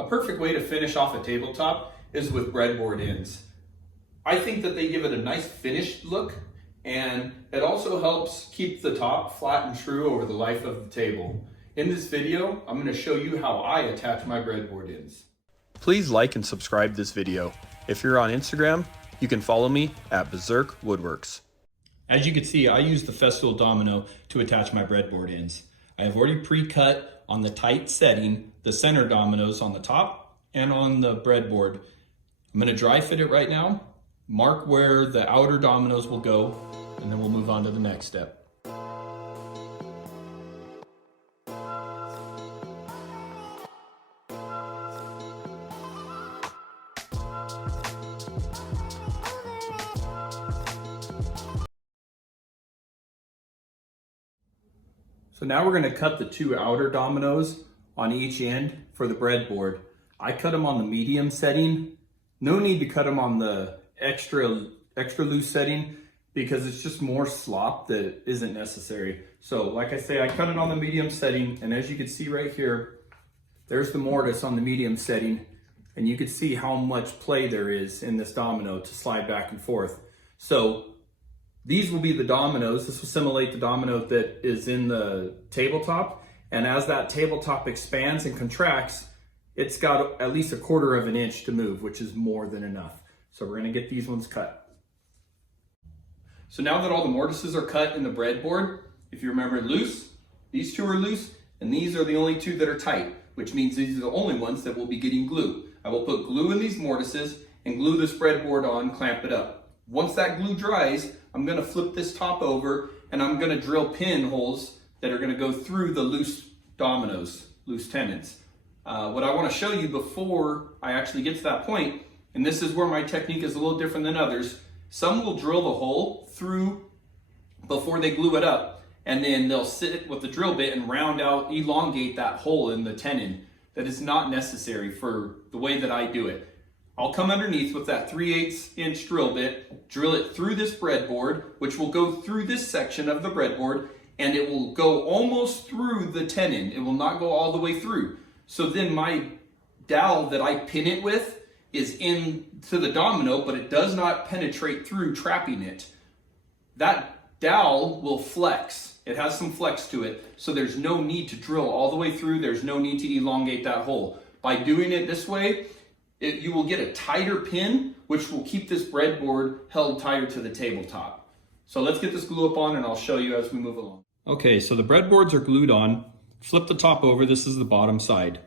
A perfect way to finish off a tabletop is with breadboard ends. I think that they give it a nice finished look, and it also helps keep the top flat and true over the life of the table. In this video, I'm going to show you how I attach my breadboard ends. Please like and subscribe this video. If you're on Instagram, you can follow me at Berserk Woodworks. As you can see, I use the Festool Domino to attach my breadboard ends. I have already pre-cut on the tight setting the center dominoes on the top and on the breadboard. I'm going to dry fit it right now, mark where the outer dominoes will go, and then we'll move on to the next step. So now we're going to cut the two outer dominoes on each end for the breadboard. I cut them on the medium setting. No need to cut them on the extra loose setting because it's just more slop that isn't necessary. So like I say, I cut it on the medium setting, and as you can see right here, there's the mortise on the medium setting, and you can see how much play there is in this domino to slide back and forth. So these will be the dominoes. This will simulate the domino that is in the tabletop. And as that tabletop expands and contracts, it's got at least 1/4 of an inch to move, which is more than enough. So we're gonna get these ones cut. So now that all the mortises are cut in the breadboard, if you remember loose, these two are loose, and these are the only two that are tight, which means these are the only ones that will be getting glue. I will put glue in these mortises and glue this breadboard on, clamp it up. Once that glue dries, I'm gonna flip this top over and I'm gonna drill pinholes that are gonna go through the loose dominoes, loose tenons. What I wanna show you before I actually get to that point, and this is where my technique is a little different than others, some will drill the hole through before they glue it up, and then they'll sit with the drill bit and round out, elongate that hole in the tenon. That is not necessary for the way that I do it. I'll come underneath with that 3/8 inch drill bit, drill it through this breadboard, which will go through this section of the breadboard, and it will go almost through the tenon. It will not go all the way through. So then my dowel that I pin it with is into the domino, but it does not penetrate through, trapping it. That dowel will flex. It has some flex to it, so there's no need to drill all the way through. There's no need to elongate that hole. By doing it this way, you will get a tighter pin, which will keep this breadboard held tighter to the tabletop. So let's get this glue up on and I'll show you as we move along. Okay, so the breadboards are glued on. Flip the top over, this is the bottom side.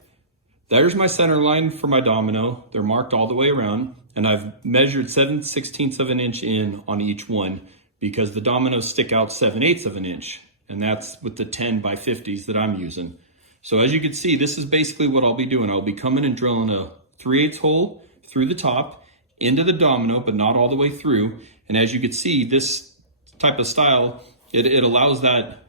There's my center line for my domino. They're marked all the way around, and I've measured 7/16 of an inch in on each one because the dominoes stick out 7/8 of an inch, and that's with the 10 by 50s that I'm using. So as you can see, this is basically what I'll be doing. I'll be coming and drilling a 3/8 hole through the top into the domino, but not all the way through. And as you can see, this type of style, it allows that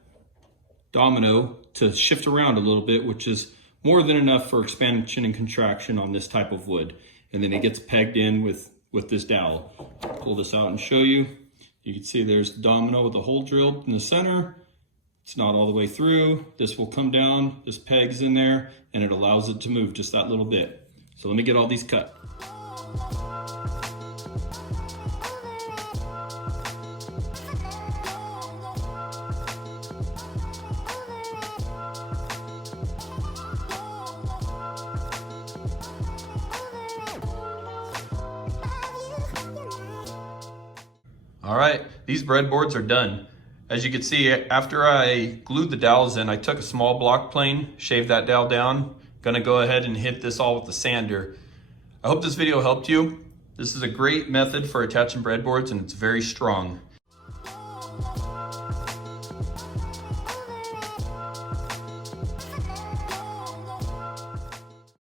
domino to shift around a little bit, which is more than enough for expansion and contraction on this type of wood. And then it gets pegged in with this dowel. I'll pull this out and show you. You can see there's the domino with the hole drilled in the center. It's not all the way through. This will come down, this peg's in there, and it allows it to move just that little bit. So let me get all these cut. All right, these breadboards are done. As you can see, after I glued the dowels in, I took a small block plane, shaved that dowel down. Gonna go ahead and hit this all with the sander. I hope this video helped you. This is a great method for attaching breadboards, and it's very strong.